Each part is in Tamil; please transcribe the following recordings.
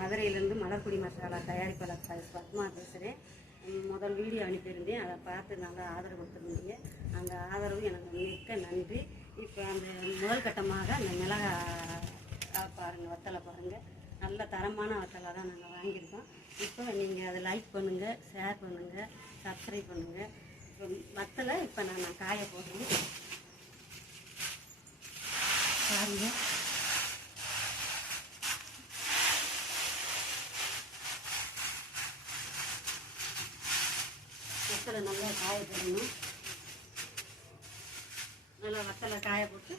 மதுரையிலேருந்து மலர்குடி மசாலா தயாரிப்பாளர் பத்மா பேசுகிறேன் முதல் வீடியோ அனுப்பியிருந்தேன். அதை பார்த்து நல்லா ஆதரவு கொடுத்துருந்தீங்க. அந்த ஆதரவு எனக்கு மிக்க நன்றி. இப்போ அந்த முதல் கட்டமாக அந்த மிளகா பாருங்கள் வத்தலை பாருங்கள் நல்ல தரமான வத்தலை தான் நாங்கள் வாங்கியிருக்கோம். இப்போ நீங்கள் அதை லைக் பண்ணுங்கள் ஷேர் பண்ணுங்கள் சப்ஸ்கிரைப் பண்ணுங்கள் இப்போ வத்தலை இப்போ நான் நான் காய போடுறேன். பாருங்கள் வத்தலை நல்லா காய போடணும். நல்லா வத்தலை காய போட்டு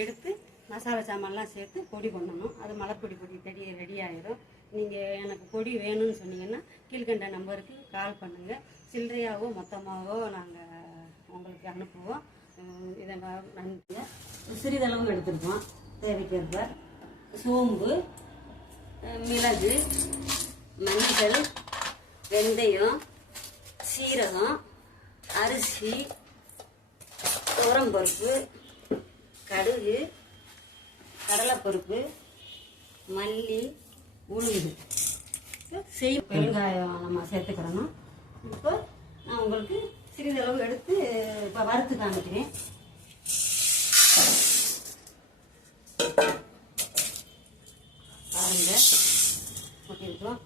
எடுத்து மசாலா சாமான்லாம் சேர்த்து பொடி பண்ணணும். அது மலைப்பொடி பொடி ரெடி ரெடி ஆகிடும் நீங்கள் எனக்கு பொடி வேணும்னு சொன்னீங்கன்னா கீழ்கண்ட நம்பருக்கு கால் பண்ணுங்கள் சில்லறையாகவோ மொத்தமாகவோ நாங்கள் உங்களுக்கு அனுப்புவோம். இதை நன்றி நன்றிங்க. சிறிதளவு எடுத்துருக்கோம். தேவைக்கேற்ப சோம்பு மிளகு மஞ்சள் வெந்தயம் சீரகம் அரிசி துவரம்பருப்பு கடுகு கடலைப்பருப்பு மல்லி உளுந்து. செய் பெருங்காயம் நம்ம சேர்த்துக்கிறணும் இப்போ நான் உங்களுக்கு சிறிதளவு எடுத்து இப்போ வறுத்து காமிக்கிறேன். பாருங்க. கொட்டிருக்கோம்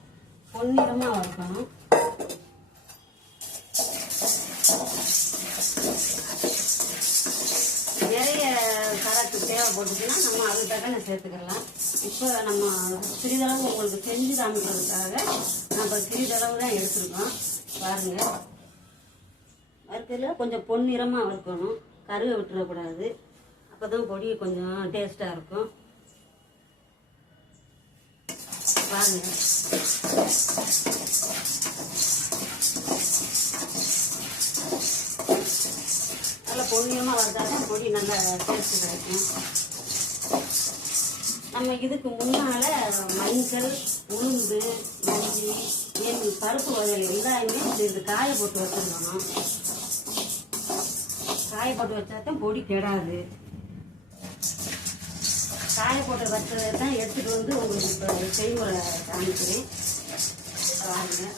பொன்னிறமாக வறுக்கணும். நிறைய கராக்கு தேவைப்பட்டுச்சுன்னா நம்ம அது தக்கன சேர்த்துக்கலாம் இப்போ நம்ம சிறிதளவு உங்களுக்கு செஞ்சு காமிக்கிறதுக்காக நம்ம சிறிதளவு தான் எடுத்துருக்கோம் பாருங்க வறுக்கையில் கொஞ்சம் பொன்னிறமாக வறுக்கணும் கருவை விட்டுறக்கூடாது அப்போ தான் பொடி கொஞ்சம் டேஸ்ட்டாக இருக்கும் பாருங்க. நல்லா வந்தால் தான் பொடி நல்லா டேஸ்ட் கிடைக்கும் நம்ம இதுக்கு முன்னால் மஞ்சள் உளுந்து மஞ்சி என் பருப்பு வகைகள் எல்லாமே இது காய போட்டு வச்சுருக்கணும் காய போட்டு வச்சா தான் பொடி கெடாது. காய போட்டு வச்சதை தான் எடுத்துகிட்டு வந்து உங்களுக்கு இப்போ செய்முறை காமிக்கிறேன். பாருங்கள்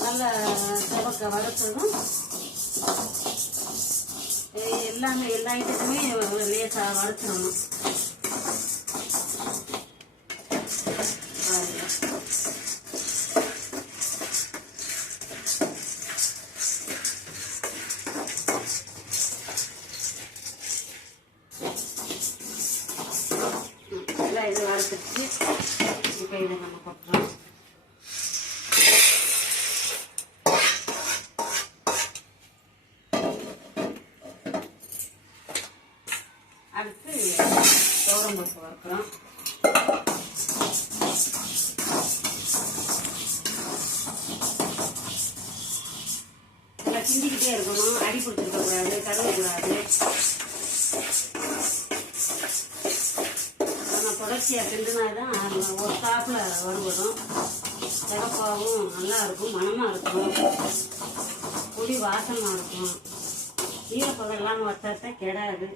நல்லா செவக்க எல்லாமே எல்லா ஐட்டத்துமே லேசாக வறுத்துடணும் பாருங்க ம், எல்லாம் இது வறுத்துட்டு இப்போ இதை நம்ம கொட்டுறோம் அடுத்து தோரம்பருப்பு வறுக்கிறோம் நல்லா கிண்டிக்கிட்டே இருக்கணும். அடி பிடிச்சிருக்கக்கூடாது கருவக்கூடாது நம்ம தொடர்ச்சியாக கிண்டினா தான் ஒரு டாப்பில் வருவதும் சிறப்பாகவும் நல்லா இருக்கும் மணமாக இருக்கும். புளி வாசமாக இருக்கும். ஈரப்பதம் இல்லாமல் வச்சாத்த கெடாது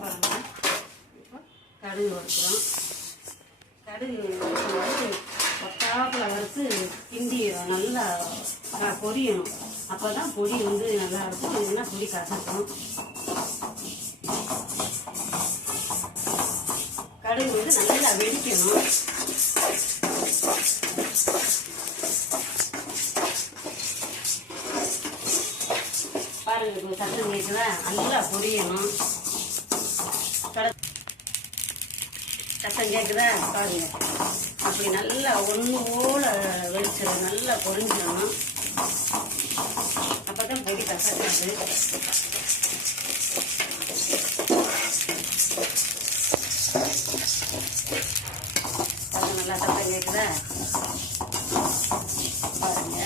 பாருங்க. இப்போ கடுகு வறுக்கிறோம் கடுகு வந்து ஒட்டாப்பில் வறுத்து கிண்டி நல்லா பொரியணும். அப்போ தான் பொடி வந்து நல்லா இருக்கும். இல்லைன்னா பொடி கசக்கும். கடுகு வந்து நல்லா வெடிக்கணும். பாருங்க இப்போ சத்தம் கேட்குதா நல்லா பொரியணும். கடை சத்தம் கேட்குதா பாருங்க அப்படி நல்லா ஒன்று போல வெடிச்சிடும் நல்லா பொறிஞ்சிடணும் அப்போ தான் பொடி கசக்காது. நல்லா சத்தம் கேட்குதா பாருங்க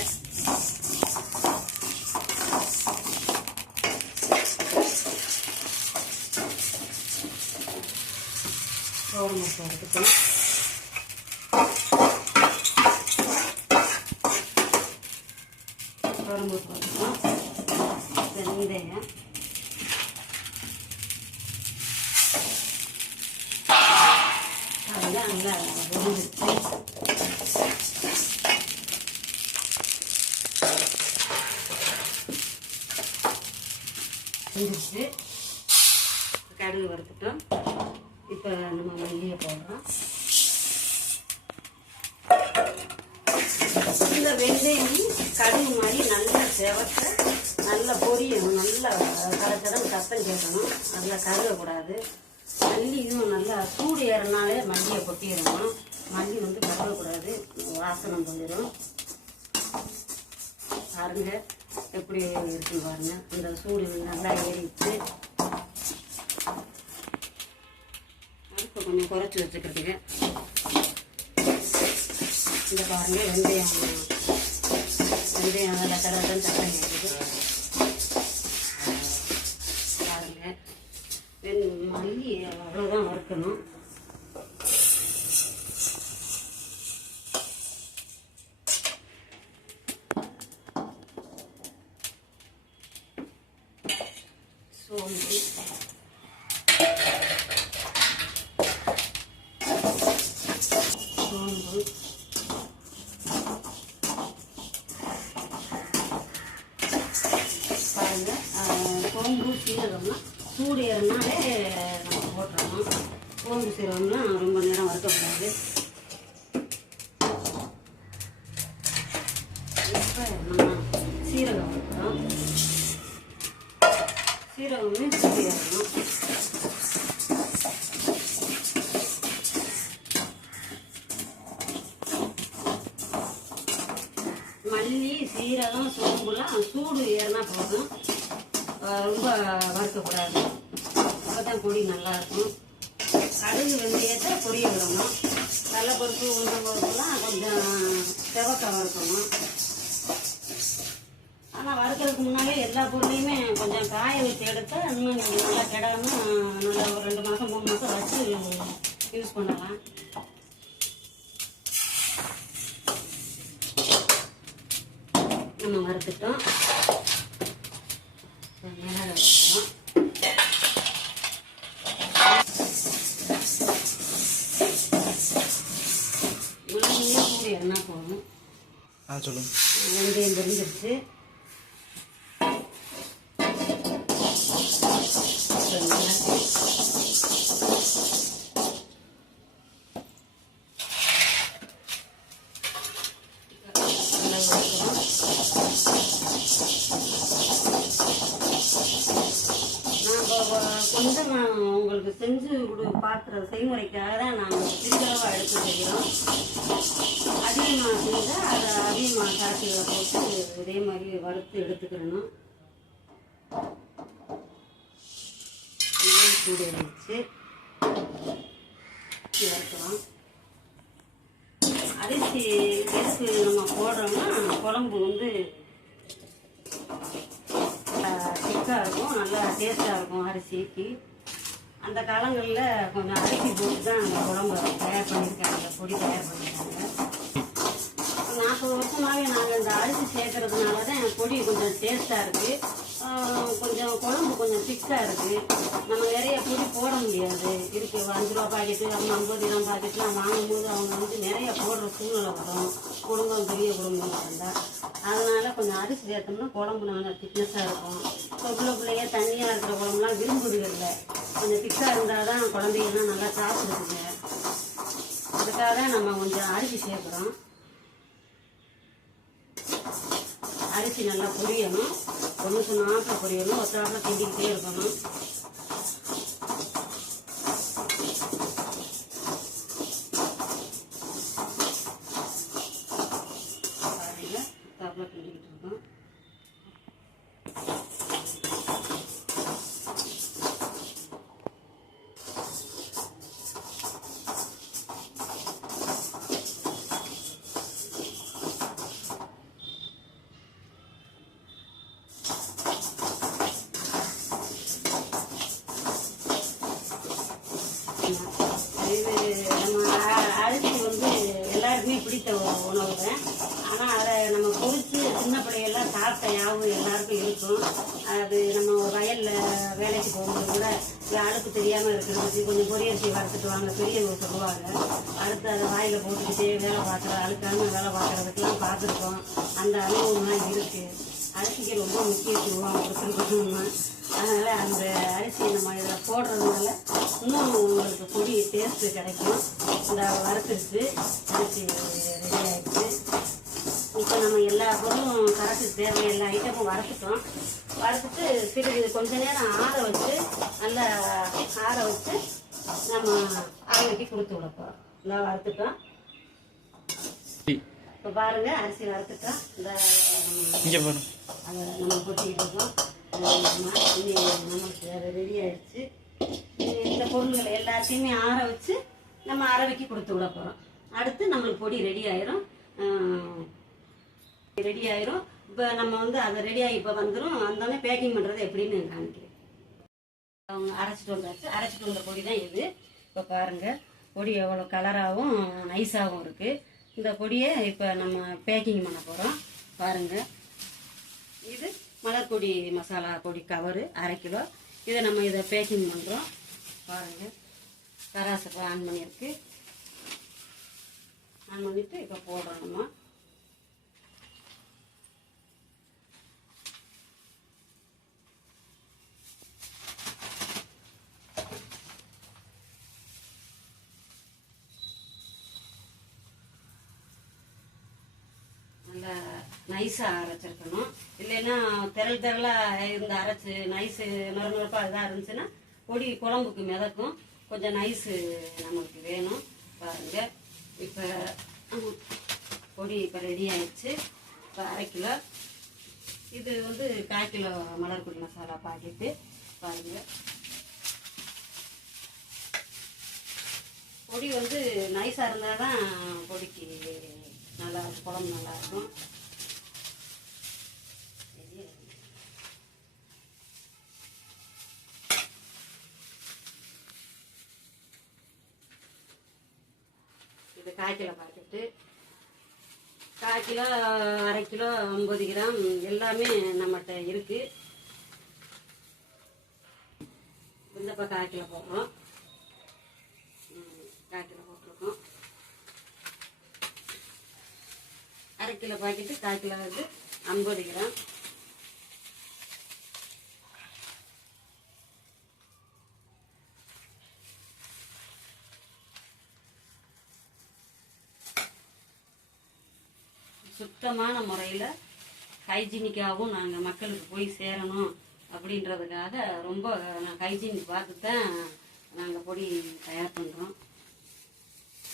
சோறு மசாலா எடுத்துக்கணும் சோறு மசாலா வச்சுருக்கோம் வெந்தயம் அதெல்லாம் நல்லா கடுகு வறுத்துட்டோம். இப்போ நம்ம மல்லியை போடுறோம் இந்த வெந்தயம் கடுகு மாதிரி நல்லா செவக்க நல்லா பொரியணும் நல்லா கலக்கடன் சத்தம் கேட்கணும். நல்லா கருகக்கூடாது. மல்லியும் நல்லா சூடு ஏறனாலே மல்லியை கொட்டிடணும். மல்லி வந்து கருகக்கூடாது. வாசனை போயிடும். பாருங்கள் எப்படி இருக்கு பாருங்கள் இந்த சூடு நல்லா ஏறிட்டு அடுப்பு கொஞ்சம் குறைச்சி வச்சுக்கிறதுக்கு. இந்த பாருங்க வெந்தயம். வெந்தயம் நல்லா கடற்கடன் சட்டம் கேட்குது பாருங்க வெந் மல்லி அவ்வளோதான் வறுக்கணும் சோம்பு சோம்பு பாருங்க ஆஹ், சோம்பு சீரகம்லாம் சூடு ஏறினாலே நம்ம போட்டுறணும் சோம்பு சீரகம்லாம் ரொம்ப நேரம் வறுக்கக்கூடாது இப்போ நம்ம சீரகம் வறுக்கிறோம் சீரகமே சூடு ஏறணும் மல்லி சீரகம் சோம்புலாம் சூடு ஏறினா போதும் அஹ் ரொம்ப வறுக்கக்கூடாது அப்போ தான் பொடி நல்லா இருக்கும் கடுகு வெந்தயத்தை பொரிய விடணும் கடலப்பருப்பு உளுந்தம் பருப்புலாம் கொஞ்சம் செவக்க வறுக்கணும். ஆனால் வறுக்கிறதுக்கு முன்னாலே எல்லா பொருளையுமே கொஞ்சம் காய வச்சு எடுத்து இன்னும் நீங்கள் நல்லா கெடாம நல்லா ஒரு ரெண்டு மாதம் மூணு மாதம் வச்சு யூஸ் பண்ணலாம். நம்ம வறுத்துட்டோம் மிளகாய் வறுக்கணும் மிளகையும் சூடு எண்ணா போதும் ஆ சொல்லுங்க. வெந்தயம் தெரிஞ்சிருச்சு கொஞ்சம் உங்களுக்கு செஞ்சு கொடு பார்க்குற செய்முறைக்காக தான் நாங்கள் சிறிதளவாக எடுத்து செய்கிறோம். அதிகமாக செஞ்சால் அதை அதிகமாக காய்ச்சிகளை போட்டு இதே மாதிரி வறுத்து எடுத்துக்கிறணும். நெய் வச்சு வறுக்கலாம். அரிசி நம்ம போடுறோம்னா குழம்பு வந்து திக்காக இருக்கும் நல்லா டேஸ்ட்டாக இருக்கும் அரிசிக்கு. அந்த காலங்களில் கொஞ்சம் அரிசி போட்டு தான் அந்த குழம்பு தயார் பண்ணியிருக்காங்க பொடி தயார் பண்ணியிருக்காங்க. நாற்பது வருஷமாகவே நாங்கள் இந்த அரிசி சேர்க்கறதுனால தான் என் பொடி கொஞ்சம் டேஸ்ட்டாக இருக்குது கொஞ்சம் குழம்பு கொஞ்சம் திக்காக இருக்குது நம்ம நிறைய பொடி போட முடியாது. இருக்கு அஞ்சு ரூபா பாக்கெட்டு அவங்க ஐம்பது ரூபா பாக்கெட்லாம் வாங்கும்போது அவங்க வந்து நிறைய போடுற சூழ்நிலை வரும். குடும்பம் பெரிய குடும்பம் இருந்தால் அதனால் கொஞ்சம் அரிசி சேர்த்தோம்னா குழம்பு நல்லா திக்னஸாக இருக்கும். இப்போ பிள்ளை பிள்ளைங்க தண்ணியாக இருக்கிற குழம்புலாம் விரும்புறதில்ல. கொஞ்சம் திக்காக இருந்தால் தான் குழந்தைங்கலாம் நல்லா சாப்பிடுதுங்க. அதுக்காக தான் நம்ம கொஞ்சம் அரிசி சேர்க்குறோம். அரிசி நல்லா பொரியணும். ஒன்று சொன்னாப்பில் பொரியணும். ஒத்தாப்பில் கிண்டிக்கிட்டே இருக்கணும் பாருங்க ஒத்தாப்பில் கிண்டிக்கிட்டு இருக்கோம் ஆனால் அதை நம்ம கொடுத்து சின்ன பிள்ளையெல்லாம் தாக்கையாகவும் எல்லாருக்கும் இருக்கும். அது நம்ம வயலில் வேலைக்கு போகும்போது கூட யாருக்கு தெரியாமல் இருக்கிறதுக்கு கொஞ்சம் பொரியரிசி வறுத்துட்டு வாங்க பெரியவங்க சொல்லுவாங்க. அடுத்து அதை வாயில் போட்டுக்கிட்டே வேலை பார்க்குற அழுக்காம வேலை பார்க்குறதுக்கெல்லாம் பார்த்துருக்கோம். அந்த அனுபவம்லாம் இருக்குது அரிசிக்கு ரொம்ப முக்கியத்துவம் கொடுத்துருக்கோம்னா அதனால் அந்த அரிசியை நம்ம இதில் போடுறதுனால இன்னும் உங்களுக்கு பொடி டேஸ்ட்டு கிடைக்கும். இந்த வறுத்துட்டு அரிசி எல்லா பொருளும் கரெக்டு தேவை எல்லா ஐட்டமும் வறுத்துட்டோம் வறுத்துட்டு சிறிது கொஞ்ச நேரம் ஆற வச்சு நல்லா ஆற வச்சு நம்ம ஆவிக்கு கொடுத்து விட போகிறோம் இந்த வறுத்துட்டோம் இப்போ பாருங்க அரிசி வறுத்துட்டோம் இந்த அதை நம்ம கொட்டிக்கிட்டு இருக்கோம். நமக்கு அது ரெடி ஆயிடுச்சு. இந்த பொருள்களை எல்லாத்தையுமே ஆற வச்சு நம்ம அரவைக்கு கொடுத்து விட போகிறோம் அடுத்து நம்மளுக்கு பொடி ரெடி ஆயிரும். ரெடி ஆயிரும். இப்போ நம்ம வந்து அதை ரெடி ஆகி இப்போ வந்துடும் வந்தோடனே பேக்கிங் பண்ணுறது எப்படின்னு காமிக்கிறேன். அவங்க அரைச்சிட்டு வந்தாச்சு. அரைச்சிட்டு வந்த பொடி தான் இது. இப்போ பாருங்க. பொடி எவ்வளோ கலராகவும் நைஸாகவும் இருக்குது இந்த பொடியை இப்போ நம்ம பேக்கிங் பண்ண போகிறோம் பாருங்க. இது மலர்பொடி மசாலா பொடி கவரு அரை கிலோ. இதை நம்ம இதை பேக்கிங் பண்ணுறோம் பாருங்க. தராசப்பை ஆன் பண்ணியிருக்கு. ஆன் பண்ணிட்டு இப்போ போடுறோம் நம்ம நல்லா நைஸாக அரைச்சிருக்கணும். இல்லைன்னா திரள் திரளாக இருந்து அரைச்சி நைஸு நறுநறுப்பாக இதாக இருந்துச்சுன்னா பொடி குழம்புக்கு மிதக்கும். கொஞ்சம் நைஸு நமக்கு வேணும். பாருங்க. இப்போ பொடி இப்போ ரெடி ஆயிடுச்சு. இப்போ அரை கிலோ. இது வந்து கால் கிலோ மலர்பொடி மசாலா பாக்கெட்டு. பாருங்க. பொடி வந்து நைஸாக இருந்தால் தான் பொடிக்கு நல்லா இருக்கும், குழம்பு நல்லாயிருக்கும் காய்ச்சலை பார்த்துட்டு கால் கிலோ கால் கிலோ அரை கிலோ ஐம்பது கிராம் எல்லாமே நம்மகிட்ட இருக்கு. இந்த பக்கம் கால் கிலோ போடுறோம். கால் கிலோ போட்டிருக்கோம். அரை கிலோ பாக்கெட்டு கால் கிலோ வந்து ஐம்பது கிராம். சுத்தமான முறையில் ஹைஜீனிக்காகவும் நாங்கள் மக்களுக்கு போய் சேரணும் அப்படின்றதுக்காக ரொம்ப நான் ஹைஜீனிக் பார்த்து தான் நாங்கள் பொடி தயார் பண்ணுறோம்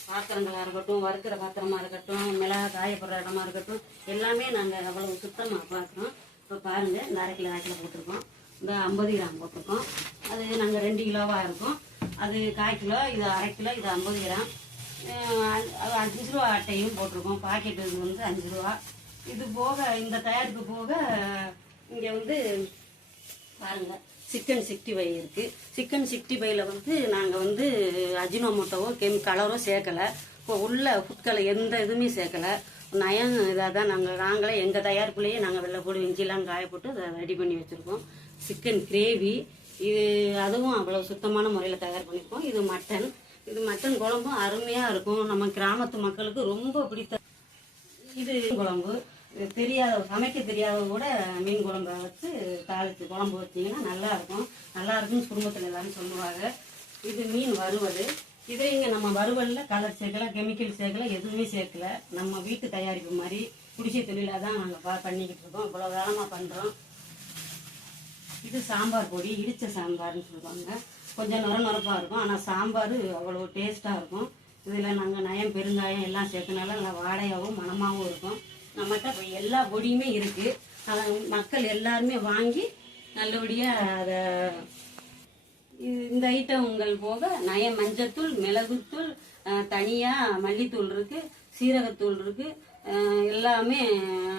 பாத்திரங்களாக இருக்கட்டும் வறுக்கிற பாத்திரமாக இருக்கட்டும் மிளகா காயப்படுற இடமா இருக்கட்டும் எல்லாமே நாங்கள் அவ்வளவு சுத்தமாக பார்க்குறோம். இப்போ பாருங்கள் இந்த அரை கிலோ அரை கிலோ போட்டிருக்கோம். இந்த ஐம்பது கிராம் போட்டிருக்கோம். அது நாங்கள் ரெண்டு கிலோவாக இருக்கும். அது கால் கிலோ இது அரை கிலோ இது ஐம்பது கிராம். அஞ்சு ரூபா அட்டையும் போட்டிருக்கோம். பாக்கெட் இது வந்து அஞ்சு ரூபா இது போக இந்த தயாரிப்பு போக இங்கே வந்து பாருங்க சிக்கன் சிக்ஸ்டி ஃபைவ் இருக்குது சிக்கன் சிக்ஸ்டி ஃபைவ்ல வந்து நாங்கள் வந்து அஜினோமோட்டோவோ கெம் கலரோ சேர்க்கல. இப்போ உள்ள ஃபுட் எந்த இதுவுமே சேர்க்கல. நயம் இதாக தான் நாங்கள் நாங்களே எங்கள் தயாரிப்புலேயே நாங்கள் வெள்ளைப்பூடி இஞ்சிலாம் காய போட்டு அதை ரெடி பண்ணி வச்சுருக்கோம். சிக்கன் கிரேவி இது அதுவும் அவ்வளோ சுத்தமான முறையில் தயார் பண்ணியிருக்கோம் இது மட்டன். இது மட்டன் குழம்பும் அருமையாக இருக்கும். நம்ம கிராமத்து மக்களுக்கு ரொம்ப பிடித்த இது குழம்பு. தெரியாத சமைக்க தெரியாதவ கூட மீன் குழம்ப வச்சு தாளித்து குழம்பு வச்சிங்கன்னா நல்லா இருக்கும். நல்லா இருக்குன்னு குடும்பத்தில் எல்லாரும் சொல்லுவாங்க. இது மீன் வறுவல். இது இங்கே நம்ம வறுவலில் கலர் சேர்க்கல கெமிக்கல் சேர்க்கல எதுவுமே சேர்க்கல. நம்ம வீட்டு தயாரிப்பு மாதிரி குடிசை தொழிலாக தான் நாங்கள் பா பண்ணிக்கிட்டு இருக்கோம். இவ்வளோ காலமாக பண்ணுறோம் இது சாம்பார் பொடி இடிச்ச சாம்பார்னு சொல்லுவாங்க. கொஞ்சம் நொர நொரப்பாக இருக்கும். ஆனால் சாம்பார் அவ்வளோ டேஸ்ட்டாக இருக்கும். இதில் நாங்கள் நயம் பெருங்காயம் எல்லாம் சேர்த்துனால நல்லா வாடையாகவும் மணமாகவும் இருக்கும். நம்மகிட்ட இப்போ எல்லா பொடியுமே இருக்குது அதை மக்கள் எல்லாருமே வாங்கி நல்லபடியாக அதை இந்த ஐட்டம் உங்கள் போக நய மஞ்சத்தூள் மிளகுத்தூள் தனியாக மல்லித்தூள் இருக்குது சீரகத்தூள் இருக்குது எல்லாமே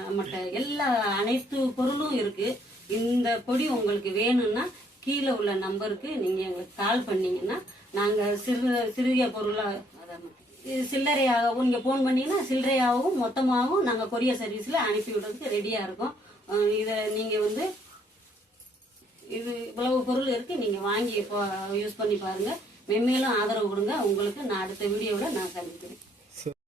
நம்மகிட்ட எல்லா அனைத்து பொருளும் இருக்குது இந்த பொடி உங்களுக்கு வேணும்னா கீழே உள்ள நம்பருக்கு நீங்கள் எங்களுக்கு கால் பண்ணீங்கன்னா நாங்கள் சிறு சிறிய பொருளாக அதான் இது சில்லறையாகவும் நீங்கள் ஃபோன் பண்ணீங்கன்னா சில்லறையாகவும் மொத்தமாகவும் நாங்கள் கொரியர் சர்வீஸில் அனுப்பி விடுறதுக்கு ரெடியாக இருக்கோம். இதை நீங்கள் வந்து இது இவ்வளவு பொருள் இருக்குது நீங்கள் வாங்கி இப்போ யூஸ் பண்ணி பாருங்கள் மென்மேலும் ஆதரவு கொடுங்க. உங்களுக்கு நான் அடுத்த வீடியோவில் நான் சந்திக்கிறேன்.